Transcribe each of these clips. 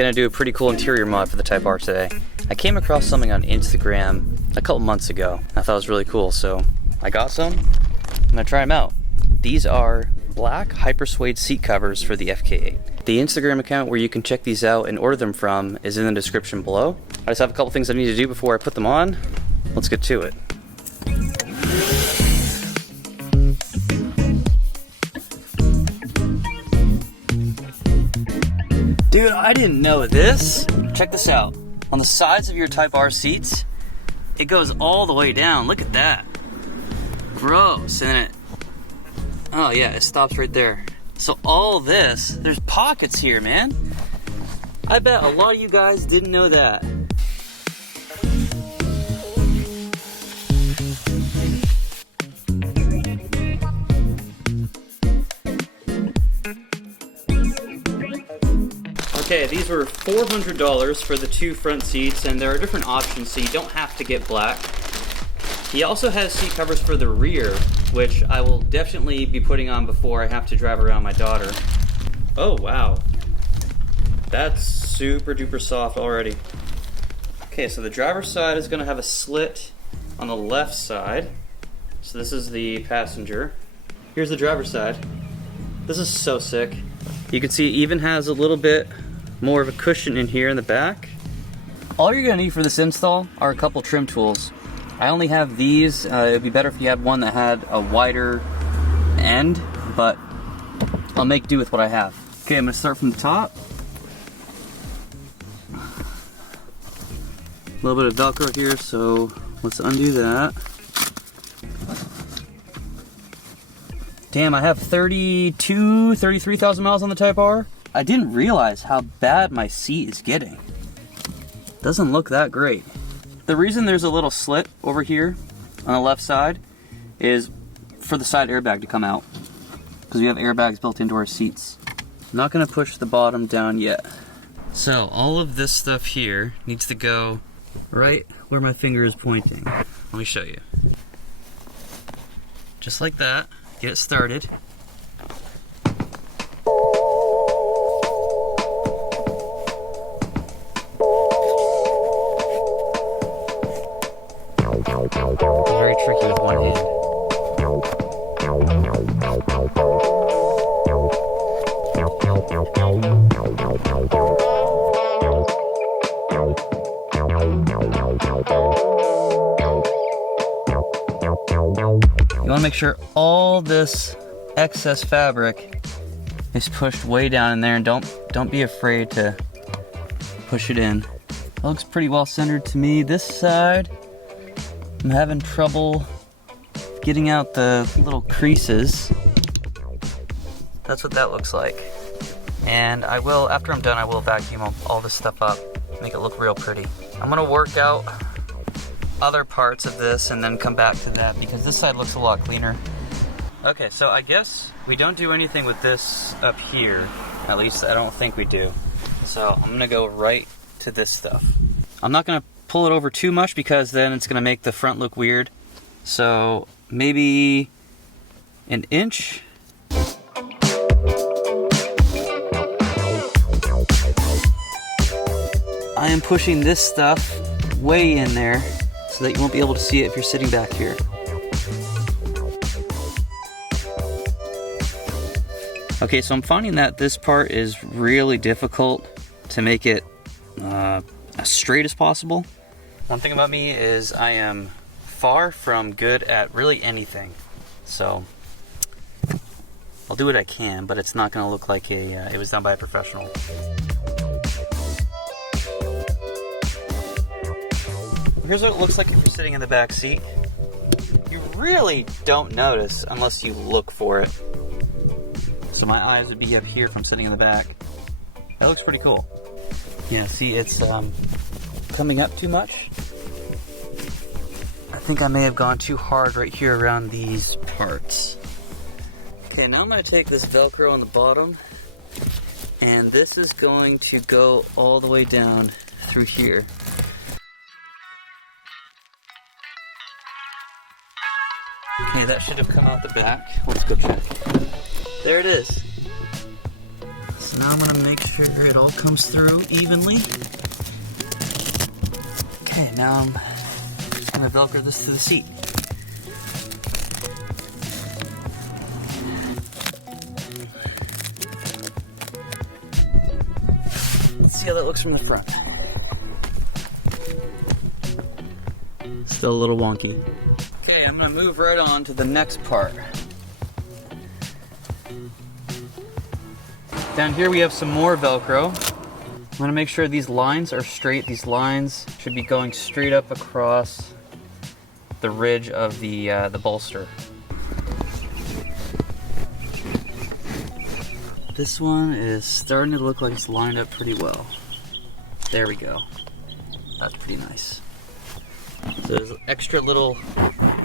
gonna do a pretty cool interior mod for the Type R today. I came across something on Instagram a couple months ago. I thought it was really cool, so I got some. I'm gonna try them out. These are black Hyper Suede seat covers for the FK8. The Instagram account where you can check these out and order them from is in the description below. I just have a couple things I need to do before I put them on. Let's get to it. Dude, I didn't know this. Check this out. On the sides of your Type R seats, it goes all the way down. Look at that. Gross. And it, oh yeah, it stops right there. So all this, there's pockets here, man. I bet a lot of you guys didn't know that. Okay, these were $400 for the two front seats, and there are different options, so you don't have to get black. He also has seat covers for the rear, which I will definitely be putting on before I have to drive around my daughter. Oh, wow. That's super duper soft already. Okay, so the driver's side is going to have a slit on the left side. So this is the passenger. Here's the driver's side. This is so sick. You can see it even has a little bit more of a cushion in here in the back. All you're gonna need for this install are a couple trim tools. I only have these. It'd be better if you had one that had a wider end, but I'll make do with what I have. Okay, I'm gonna start from the top. A little bit of Velcro here, so let's undo that. Damn, I have 33,000 miles on the Type R. I didn't realize how bad my seat is getting. Doesn't look that great. The reason there's a little slit over here on the left side is for the side airbag to come out, because we have airbags built into our seats. I'm not gonna push the bottom down yet. So all of this stuff here needs to go right where my finger is pointing. Let me show you. Just like that. Get it started. Very tricky with one hand. You want to make sure all this excess fabric is pushed way down in there, and don't be afraid to push it in. It looks pretty well centered to me. This side, I'm having trouble getting out the little creases. That's what that looks like. And I will, after I'm done, I will vacuum all this stuff up, make it look real pretty. I'm gonna work out other parts of this and then come back to that, because this side looks a lot cleaner. Okay, so I guess we don't do anything with this up here. At least I don't think we do. So I'm gonna go right to this stuff. I'm not gonna pull it over too much, because then it's gonna make the front look weird. So maybe an inch. I am pushing this stuff way in there so that you won't be able to see it if you're sitting back here. Okay, so I'm finding that this part is really difficult to make it as straight as possible. One thing about me is I am far from good at really anything. So I'll do what I can, but it's not gonna look like it was done by a professional. Here's what it looks like if you're sitting in the back seat. You really don't notice unless you look for it. So my eyes would be up here from sitting in the back. That looks pretty cool. Yeah, see, it's coming up too much. I think I may have gone too hard right here around these parts. Okay, now I'm going to take this Velcro on the bottom, and this is going to go all the way down through here. Okay, that should have come out the back. Let's go check. There it is. So Now I'm gonna make sure it all comes through evenly. Okay, now I'm just gonna Velcro this to the seat. Let's see how that looks from the front. Still a little wonky. Okay, I'm gonna move right on to the next part. Down here we have some more Velcro. I'm gonna make sure these lines are straight. These lines should be going straight up across the ridge of the bolster. This one is starting to look like it's lined up pretty well. There we go. That's pretty nice. So there's extra little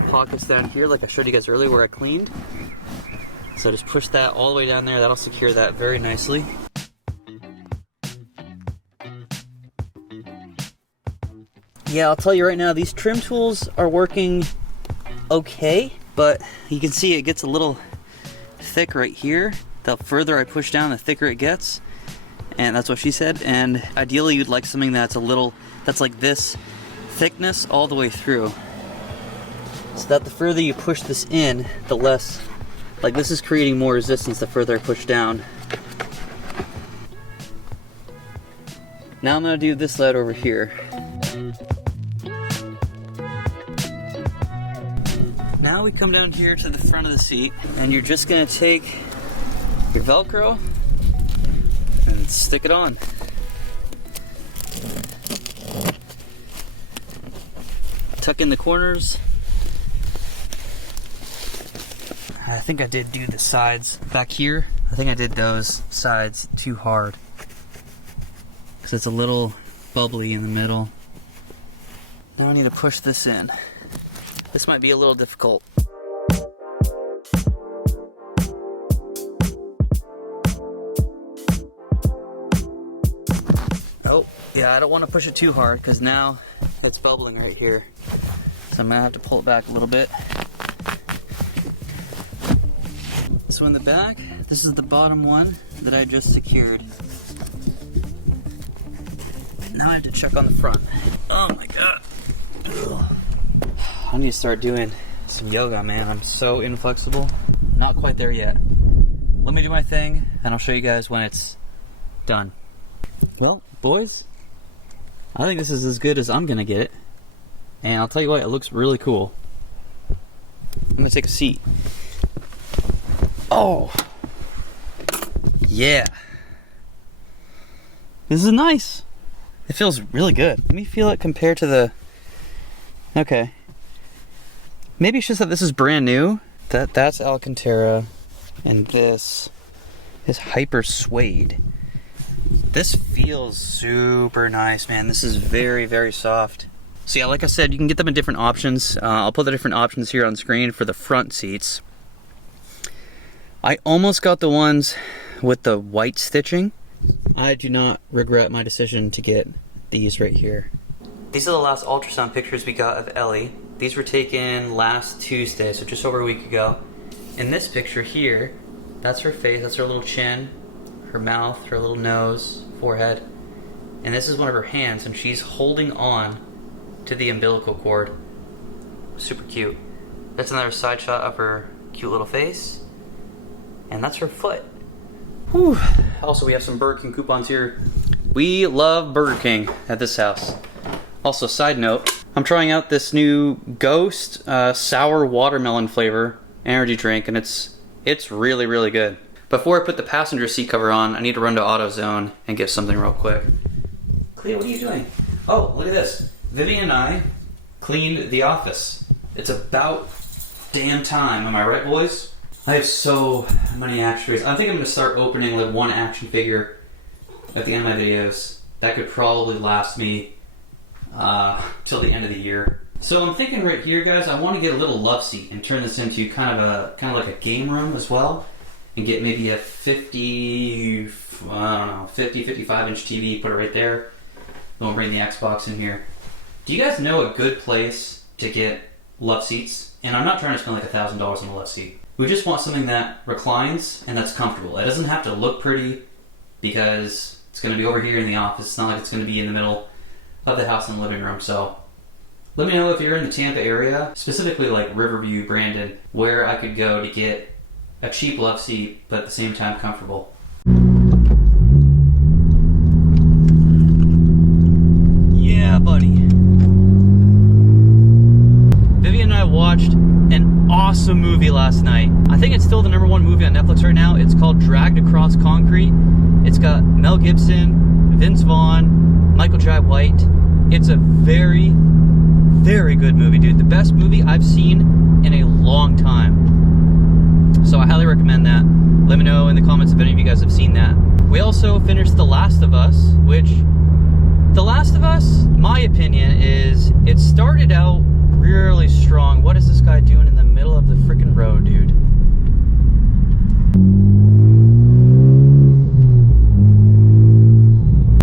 pockets down here like I showed you guys earlier where I cleaned. So just push that all the way down there. That'll secure that very nicely. Yeah, I'll tell you right now, these trim tools are working okay, but you can see it gets a little thick right here. The further I push down, the thicker it gets. And that's what she said. And ideally you'd like something that's that's like this thickness all the way through. So that the further you push this in, the less, like this is creating more resistance the further I push down. Now I'm gonna do this side over here. Now we come down here to the front of the seat, and you're just gonna take your Velcro and stick it on. Tuck in the corners. I think I did do the sides back here. I think I did those sides too hard because it's a little bubbly in the middle. Now I need to push this in. This might be a little difficult. Oh, yeah, I don't want to push it too hard because now it's bubbling right here. So I'm gonna have to pull it back a little bit. So in the back, this is the bottom one that I just secured. Now I have to check on the front. Oh my god. Ugh. I need to start doing some yoga, man. I'm so inflexible. Not quite there yet. Let me do my thing, and I'll show you guys when it's done. Well, boys, I think this is as good as I'm gonna get it. And I'll tell you what, it looks really cool. I'm gonna take a seat. Oh! Yeah! This is nice! It feels really good. Let me feel it compared to the... Okay. Maybe it's just that this is brand new. That's Alcantara, and this is Hyper Suede. This feels super nice, man. This is very, very soft. So yeah, like I said, you can get them in different options. I'll put the different options here on screen for the front seats. I almost got the ones with the white stitching. I do not regret my decision to get these right here. These are the last ultrasound pictures we got of Ellie. These were taken last Tuesday, so just over a week ago. In this picture here, that's her face, that's her little chin, her mouth, her little nose, forehead. And this is one of her hands, and she's holding on to the umbilical cord. Super cute. That's another side shot of her cute little face. And that's her foot. Whew. Also, we have some Burger King coupons here. We love Burger King at this house. Also, side note, I'm trying out this new Ghost sour watermelon flavor energy drink, and it's really, really good. Before I put the passenger seat cover on, I need to run to AutoZone and get something real quick. Clea, what are you doing? Oh, look at this. Vivian and I cleaned the office. It's about damn time. Am I right, boys? I have so many action figures. I think I'm going to start opening like one action figure at the end of my videos. That could probably last me till the end of the year. So I'm thinking right here, guys, I want to get a little love seat and turn this into kind of like a game room as well, and get maybe a 50, 55 inch TV, put it right there. Then we'll bring the Xbox in here. Do you guys know a good place to get love seats? And I'm not trying to spend like $1,000 on a love seat. We just want something that reclines and that's comfortable. It doesn't have to look pretty, because it's going to be over here in the office. It's not like it's going to be in the middle of the house in the living room. So let me know if you're in the Tampa area, specifically like Riverview, Brandon, where I could go to get a cheap love seat, but at the same time comfortable. Yeah, buddy. Vivian and I watched an awesome movie last night. I think it's still the #1 movie on Netflix right now. It's called Dragged Across Concrete. It's got Mel Gibson, Vince Vaughn, Michael Jai White. It's a very, very good movie, dude. The best movie I've seen in a long time. So I highly recommend that. Let me know in the comments if any of you guys have seen that. We also finished The Last of Us, which The Last of Us, my opinion, is it started out really strong. What is this guy doing in the middle of the freaking road, dude?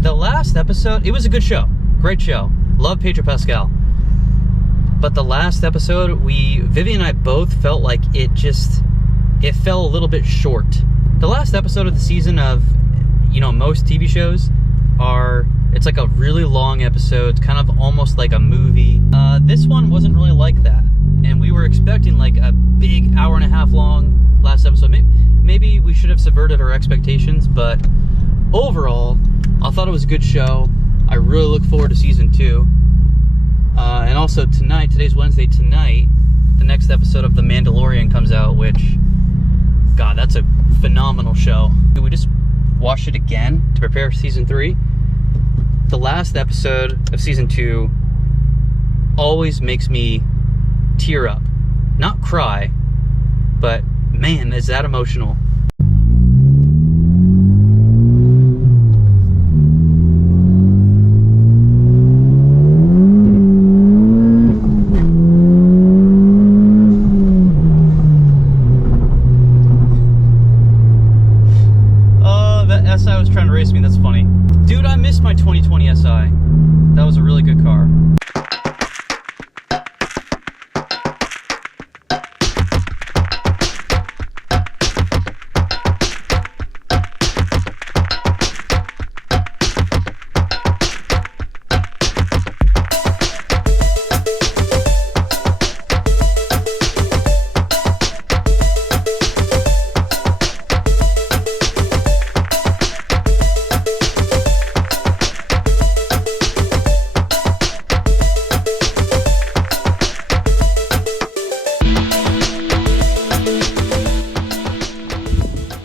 The last episode, it was a good show. Great show. Love Pedro Pascal. But the last episode, Vivian and I both felt like it fell a little bit short. The last episode of the season of, most TV shows it's like a really long episode. It's kind of almost like a movie. This one wasn't really like that. And we were expecting like a big hour-and-a-half long last episode. Maybe we should have subverted our expectations, but overall, I thought it was a good show. I really look forward to season 2. And also today's Wednesday, tonight, the next episode of The Mandalorian comes out, which, God, that's a phenomenal show. We just watched it again to prepare for season 3. The last episode of season 2 always makes me tear up. Not cry, but man, is that emotional. SI was trying to race me, that's funny. Dude, I missed my 2020 SI. That was a really good car.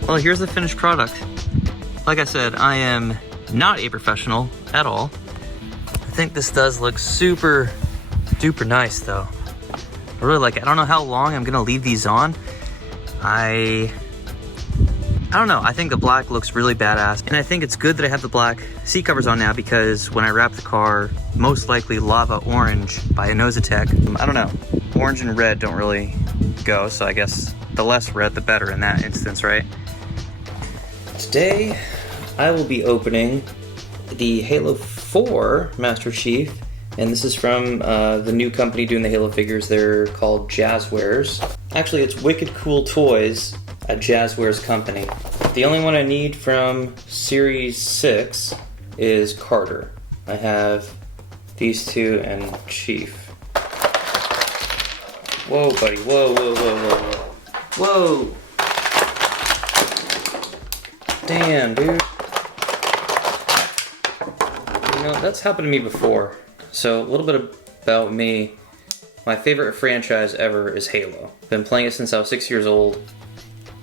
Well, here's the finished product. Like I said, I am not a professional at all. I think this does look super duper nice though. I really like it. I don't know how long I'm gonna leave these on. I don't know. I think the black looks really badass. And I think it's good that I have the black seat covers on now, because when I wrap the car, most likely Lava Orange by Inositech. I don't know. Orange and red don't really go, so I guess the less red, the better in that instance, right? Today, I will be opening the Halo 4 Master Chief, and this is from the new company doing the Halo figures. They're called Jazzwares. Actually, it's Wicked Cool Toys, a Jazzwares company. The only one I need from Series 6 is Carter. I have these two and Chief. Whoa, buddy, whoa, whoa, whoa, whoa, whoa. Whoa! Damn, dude. That's happened to me before. So, a little bit about me. My favorite franchise ever is Halo. Been playing it since I was 6 years old.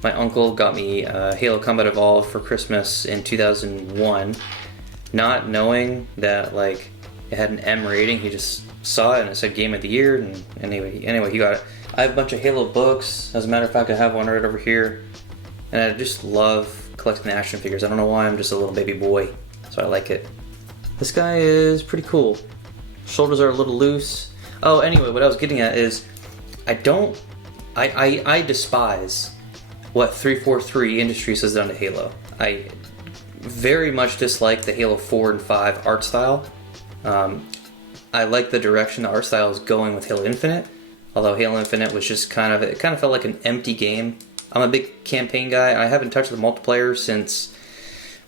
My uncle got me Halo Combat Evolved for Christmas in 2001. Not knowing that, like, it had an M rating. He just saw it and it said Game of the Year, and anyway, he got it. I have a bunch of Halo books. As a matter of fact, I have one right over here. And I just love collecting the action figures. I don't know why, I'm just a little baby boy, so I like it. This guy is pretty cool. Shoulders are a little loose. Oh, anyway, what I was getting at is, I despise what 343 Industries has done to Halo. I very much dislike the Halo 4 and 5 art style. I like the direction the art style is going with Halo Infinite, although Halo Infinite was just kind of felt like an empty game. I'm a big campaign guy. I haven't touched the multiplayer since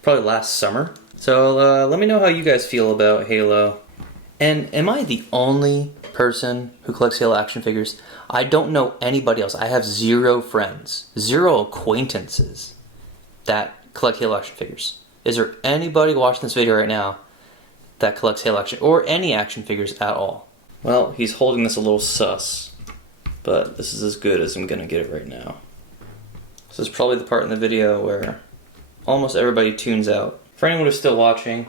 probably last summer. So let me know how you guys feel about Halo. And am I the only person who collects Halo action figures? I don't know anybody else. I have 0 friends, 0 acquaintances that collect Halo action figures. Is there anybody watching this video right now that collects Halo action, or any action figures at all? Well, he's holding this a little sus, but this is as good as I'm gonna get it right now. This is probably the part in the video where almost everybody tunes out. For anyone who's still watching,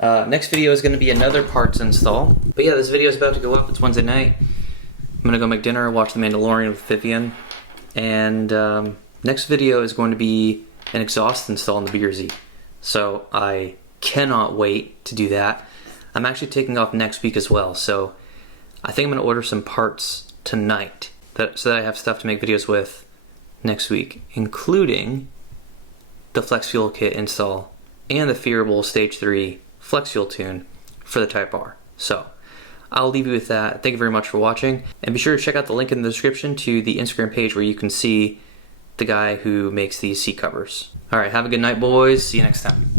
next video is gonna be another parts install. But yeah, this video is about to go up. It's Wednesday night. I'm gonna go make dinner, watch The Mandalorian with Vivian, and next video is going to be an exhaust install in the BRZ. So I cannot wait to do that. I'm actually taking off next week as well, so I think I'm gonna order some parts tonight so that I have stuff to make videos with next week, including the Flex Fuel Kit install and the Phearable Stage 3 Flex Fuel tune for the Type R. So I'll leave you with that. Thank you very much for watching, and be sure to check out the link in the description to the Instagram page where you can see the guy who makes these seat covers. All right, have a good night, boys. See you next time.